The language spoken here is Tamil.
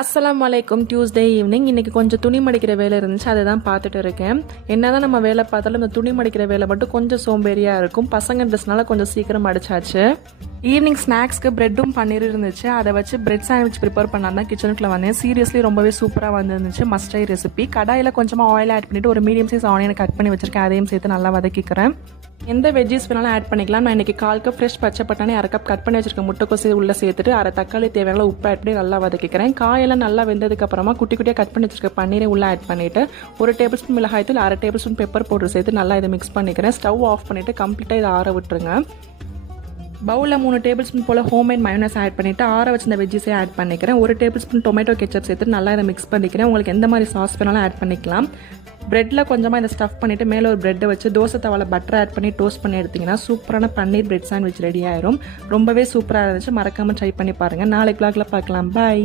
அஸ்ஸலாமு அலைக்கும். டியூஸ்டே ஈவினிங் இன்றைக்கி கொஞ்சம் துணி மடிக்கிற வேலை இருந்துச்சு, அதை தான் பார்த்துட்டு இருக்கேன். என்ன தான் நம்ம வேலை பார்த்தாலும் இந்த துணி மடிக்கிற வேலை மட்டும் கொஞ்சம் சோம்பேறியாக இருக்கும். பசங்க ட்ரெஸ்னால கொஞ்சம் சீக்கிரம் அடிச்சாச்சு. ஈவினிங் ஸ்நாக்ஸ்க்கு ப்ரெட்டும் பன்னீர் இருந்துச்சு, அதை வச்சு பிரெட் சாண்ட்விச் ப்ரிப்பேர் பண்ணால் தான் கிச்சனுக்குள்ளே வந்தேன். சீரியஸ்லி ரொம்பவே சூப்பராக வந்துருந்துச்சு. Must try recipe. கடாயில் கொஞ்சமாக ஆயில் ஆட் பண்ணிவிட்டு ஒரு மீடியம் சைஸ் ஆனியனை கட் பண்ணி வச்சுருக்கேன், அதையும் சேர்த்து நல்லா வதக்கிக்கிறேன். எந்த வெஜ்ஜீஸ் வேணாலும் ஆட் பண்ணிக்கலாம். நான் இன்றைக்கி 1/4 கப் ஃப்ரெஷ் பச்சை பட்டாணி, 1/2 கப் கட் பண்ணி வச்சிருக்க முட்டைக்கோசு உள்ளே சேர்த்துட்டு 1/2 தக்காளி தேவையான உப்பு ஆட் பண்ணி நல்லா வதக்கிக்கிறேன். காயெல்லாம் நல்லா வெந்ததுக்கப்புறமா குட்டி குட்டியாக கட் பண்ணி வச்சிருக்க பன்னீரை உள்ளே ஆட் பண்ணிவிட்டு 1 டேபிள் ஸ்பூன் மிளகாய்த்தூள், 1/2 டேபிள் ஸ்பூன் பெப்பர் பவுடர் சேர்த்து நல்லா இதை மிக்ஸ் பண்ணிக்கிறேன். ஸ்டவ் ஆஃப் பண்ணிவிட்டு கம்ப்ளீட்டாக இதை ஆற விட்டுருங்க. பவுலில் 3 டேபிள் ஸ்பூன் போல் ஹோம்மேட் மயோனஸ் ஆட் பண்ணிவிட்டு ஆற வச்சிருந்த வெஜ்ஜீஸே ஆட் பண்ணிக்கிறேன். 1 டேபிள் ஸ்பூன் டொமேட்டோ கெச்சப் சேர்த்து நல்லா இதை மிக்ஸ் பண்ணிக்கிறேன். உங்களுக்கு எந்த மாதிரி சாஸ் வேணாலும் ஆட் பண்ணிக்கலாம். ப்ரெட்டில் கொஞ்சமாக இதை ஸ்டஃப் பண்ணிவிட்டு மேலே ஒரு ப்ரெட்டை வச்சு தோசை தவாவில் பட்டர் ஆட் பண்ணி டோஸ்ட் பண்ணி எடுத்திங்கன்னா சூப்பரான பன்னீர் பிரெட் சாண்ட்விச் ரெடி ஆயிரும். ரொம்பவே சூப்பராக இருந்துச்சு. மறக்காமல் ட்ரை பண்ணி பாருங்கள். நாளைக்கு vlogல பார்க்கலாம். பாய்.